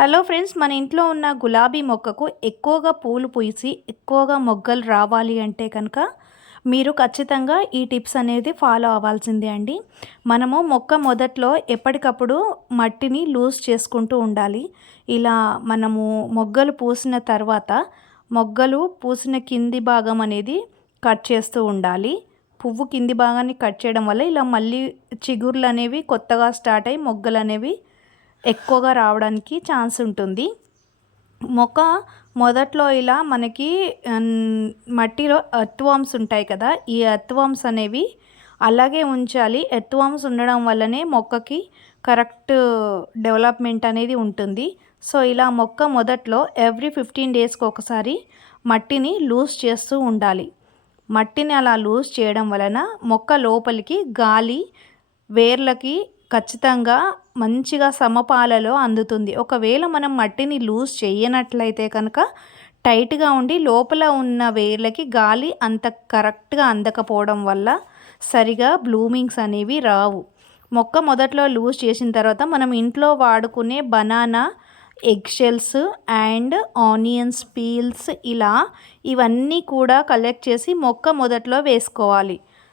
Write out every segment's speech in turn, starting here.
Hello friends, మన ఇంట్లో ఉన్న గులాబీ మొక్కకు ఎక్కువగా పూలు పూసి ఎక్కువగా మొగ్గలు రావాలి అంటే కనుక మీరు ఖచ్చితంగా ఈ టిప్స్ అనేది ఫాలో అవ్వాల్సిందే అండి. మనము మొక్క మొదట్లో ఎప్పటికప్పుడు మట్టిని లూజ్ చేసుకుంటూ ఉండాలి. ఇలా మనము మొగ్గలు పూసిన తర్వాత మొగ్గలు పూసిన కింది భాగం అనేది కట్ చేస్తూ ఉండాలి. పువ్వు కింది భాగాన్ని కట్ చేయడం వల్ల ఇలా మళ్ళీ చిగుర్లు అనేవి కొత్తగా స్టార్ట్ అయ్యి మొగ్గలు అనేవి ఎక్కువగా రావడానికి ఛాన్స్ ఉంటుంది. మొక్క మొదట్లో ఇలా మనకి మట్టిలో ఎర్త్వార్మ్స్ ఉంటాయి కదా, ఈ ఎర్త్వార్మ్స్ అనేవి అలాగే ఉంచాలి. ఎర్త్వార్మ్స్ ఉండడం వల్లనే మొక్కకి కరెక్ట్ డెవలప్మెంట్ అనేది ఉంటుంది. సో ఇలా మొక్క మొదట్లో ఎవ్రీ 15 డేస్కి ఒకసారి మట్టిని లూజ్ చేస్తూ ఉండాలి. మట్టిని అలా లూజ్ చేయడం వలన మొక్క లోపలికి గాలి వేర్లకి ఖచ్చితంగా మంచిగా సమపాలలో అందుతుంది. ఒకవేళ మనం మట్టిని లూజ్ చేయనట్లయితే కనుక టైట్గా ఉండి లోపల ఉన్న వేర్లకి గాలి అంత కరెక్ట్గా అందకపోవడం వల్ల సరిగా బ్లూమింగ్స్ అనేవి రావు. మొక్క మొదట్లో లూజ్ చేసిన తర్వాత మనం ఇంట్లో వాడుకునే banana egg shells and onions peels ఇవన్నీ కూడా కలెక్ట్ చేసి మొక్క మొదట్లో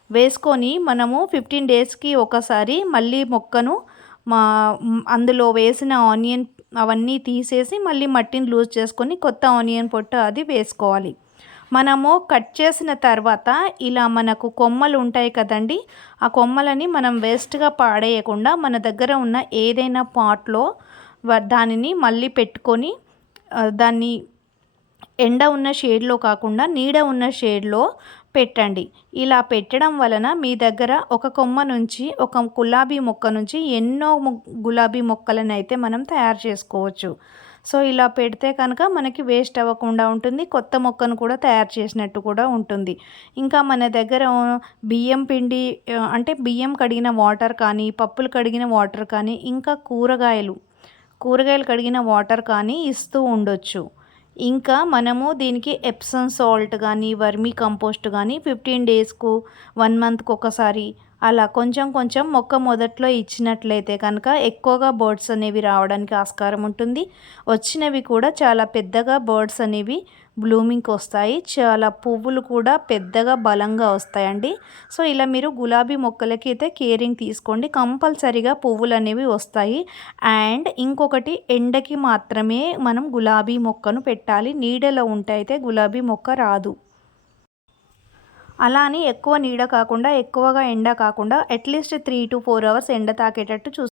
వేసుకొని మనము 15 డేస్కి ఒకసారి మళ్ళీ మొక్కను అందులో వేసిన ఆనియన్ అవన్నీ తీసేసి మళ్ళీ మట్టిని లూజ్ చేసుకొని కొత్త ఆనియన్ పొట్టు అది వేసుకోవాలి. మనము కట్ చేసిన తర్వాత ఇలా మనకు కొమ్మలు ఉంటాయి కదండి, ఆ కొమ్మలని మనం వేస్ట్గా పాడేయకుండా మన దగ్గర ఉన్న ఏదైనా పాట్లో దానిని మళ్ళీ పెట్టుకొని దాన్ని ఎండ ఉన్న షేడ్లో కాకుండా నీడ ఉన్న షేడ్లో పెట్టండి. ఇలా పెట్టడం వలన మీ దగ్గర ఒక కొమ్మ నుంచి ఒక గులాబీ మొక్క నుంచి ఎన్నో గులాబీ మొక్కలను అయితే మనం తయారు చేసుకోవచ్చు. సో ఇలా పెడితే కనుక మనకి వేస్ట్ అవ్వకుండా ఉంటుంది, కొత్త మొక్కను కూడా తయారు చేసినట్టు కూడా ఉంటుంది. ఇంకా మన దగ్గర బియ్యం పిండి అంటే బియ్యం కడిగిన వాటర్ కానీ, పప్పులు కడిగిన వాటర్ కానీ, ఇంకా కూరగాయలు కడిగిన వాటర్ కానీ ఇస్తూ ఉండొచ్చు. ఇంకా మనము దీనికి ఎప్సమ్ సాల్ట్ కానీ, వర్మీ కంపోస్ట్ కానీ 15 డేస్కు 1 మంత్కి ఒకసారి అలా కొంచెం కొంచెం మొక్క మొదట్లో ఇచ్చినట్లయితే కనుక ఎక్కువగా బర్డ్స్ అనేవి రావడానికి ఆస్కారం ఉంటుంది. వచ్చినవి కూడా చాలా పెద్దగా బర్డ్స్ అనేవి బ్లూమింగ్కి వస్తాయి. చాలా పువ్వులు కూడా పెద్దగా బలంగా వస్తాయండి. సో ఇలా మీరు గులాబీ మొక్కలకి అయితే కేరింగ్ తీసుకోండి, కంపల్సరీగా పువ్వులు అనేవి వస్తాయి. అండ్ ఇంకొకటి, ఎండకి మాత్రమే మనం గులాబీ మొక్కను పెట్టాలి. నీడలో ఉంటే అయితే గులాబీ మొక్క రాదు. అలా అని ఎక్కువ నీడ కాకుండా ఎక్కువగా ఎండ కాకుండా అట్లీస్ట్ 3 to 4 అవర్స్ ఎండ తాకేటట్టు